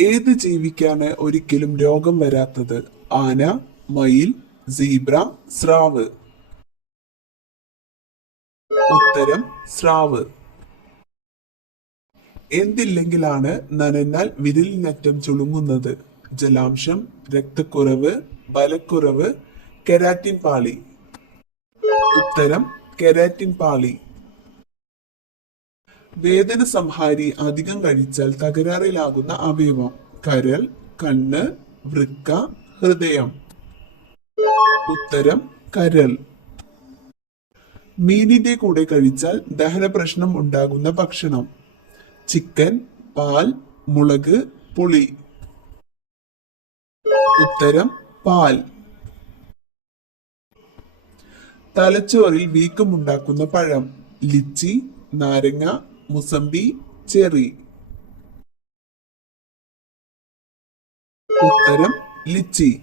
ഏത് ജീവിക്കാണ് ഒരിക്കലും രോഗം വരാത്തത്? ആന, മയിൽ, സീബ്ര, സ്രാവ്. ഉത്തരം സ്രാവ്. എന്തില്ലെങ്കിലാണ് നനഞ്ഞാൽ വിരലിനറ്റം ചുളുങ്ങുന്നത്? ജലാംശം, രക്തക്കുറവ്, ബലക്കുറവ്, കെരാറ്റിൻ പാളി. ഉത്തരം കെരാറ്റിൻ പാളി. വേദന സംഹാരി അധികം കഴിച്ചാൽ തകരാറിലാകുന്ന അവയവം? കരൾ, കണ്ണ്, വൃക്ക, ഹൃദയം. ഉത്തരം കരൾ. മീനിന്റെ കൂടെ കഴിച്ചാൽ ദഹന പ്രശ്നം ഉണ്ടാകുന്ന ഭക്ഷണം? ചിക്കൻ, പാൽ, മുളക്, പുളി. ഉത്തരം പാൽ. തലച്ചോറിൽ വീക്കമുണ്ടാക്കുന്ന പഴം? ലിച്ചി, നാരങ്ങ, മുസമ്പി, ചെറി. ഉത്തരം ലിച്ചി.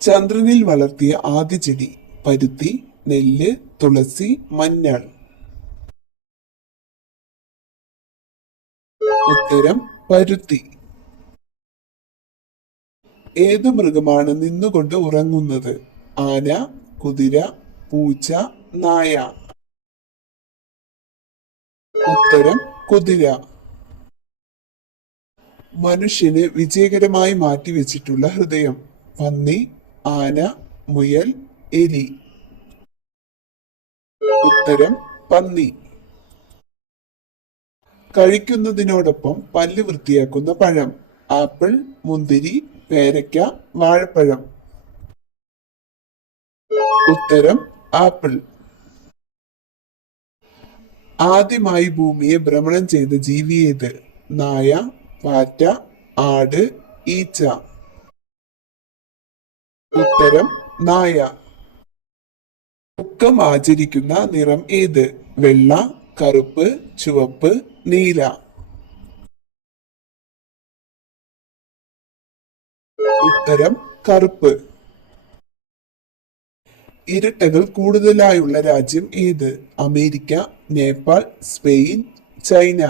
ചന്ദ്രനിൽ വളർത്തിയ ആദ്യ ചെടി? പരുത്തി, നെല്ല്, തുളസി, മഞ്ഞൾ. ഉത്തരം പരുത്തി. ഏത് മൃഗമാണ് നിന്നുകൊണ്ട് ഉറങ്ങുന്നത്? ആന, കുതിര, പൂച്ച, നായ. ഉത്തരം കുതിര. മനുഷ്യന് വിജയകരമായി മാറ്റിവെച്ചിട്ടുള്ള ഹൃദയം? പന്നി, ആന, മുയൽ, എലി. ഉത്തരം പന്നി. കഴിക്കുന്നതിനോടൊപ്പം പല്ല് വൃത്തിയാക്കുന്ന പഴം? ആപ്പിൾ, മുന്തിരി, പേരയ്ക്ക, വാഴപ്പഴം. ഉത്തരം ആപ്പിൾ. ആദ്യമായി ഭൂമിയെ ഭ്രമണം ചെയ്ത ജീവി ഏത്? നായ, പാറ്റ, ആട്, ഈച്ച. ഉത്തരം നായ. ദുഃഖം ആചരിക്കുന്ന നിറം ഏത്? വെള്ള, കറുപ്പ്, ചുവപ്പ്, നീല. ഉത്തരം കറുപ്പ്. ഇരട്ടകൾ കൂടുതലായുള്ള രാജ്യം ഏത്? America, Nepal, Spain, China.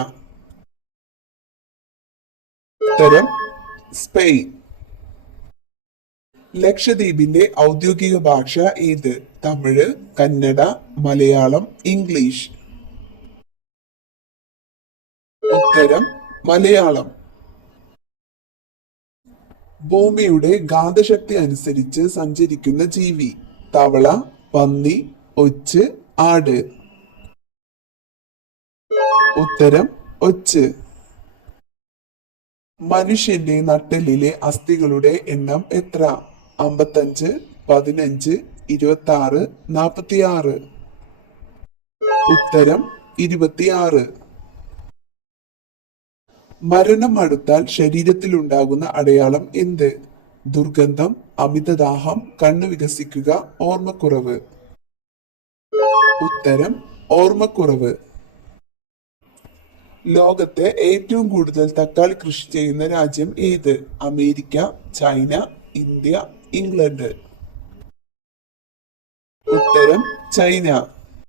ഉത്തരം സ്പെയിൻ. ലക്ഷദ്വീപിന്റെ ഔദ്യോഗിക ഭാഷ ഏത്? തമിഴ്, കന്നഡ, മലയാളം, ഇംഗ്ലീഷ്. ഉത്തരം മലയാളം. ഭൂമിയുടെ ഗാന്ധശക്തി അനുസരിച്ച് സഞ്ചരിക്കുന്ന ജീവി? തവള, പന്നി, ഒച്ച്, ആട്. ഉത്തരം ഒച്ച്. മനുഷ്യന്റെ നട്ടെല്ലിലെ അസ്ഥികളുടെ എണ്ണം എത്ര? 55, 15, 26, 46. ഉത്തരം 26. മരണം അടുത്താൽ ശരീരത്തിലുണ്ടാകുന്ന അടയാളം എന്ത്? ദുർഗന്ധം, അമിതദാഹം, കണ്ണു വികസിക്കുക, ഓർമ്മക്കുറവ്. ഉത്തരം ഓർമ്മക്കുറവ്. ലോകത്തെ ഏറ്റവും കൂടുതൽ തക്കാളി കൃഷി ചെയ്യുന്ന രാജ്യം ഏത്? America, China, India, England. ഉത്തരം ചൈന.